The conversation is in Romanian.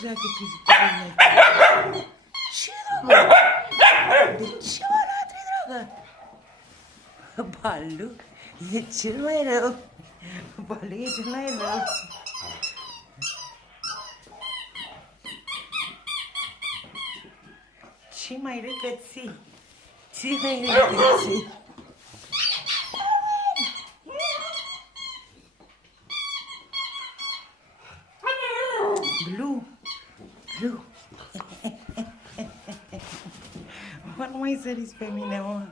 joacă cu ziporile? Ce, dragă? De ce mă latri, dragă? Balu e cel mai rău. Balu e cel mai rău. Ce mai răcății? Ce mai răcății? Blue, Blue. Mă, nu mai săriți pe mine, mă.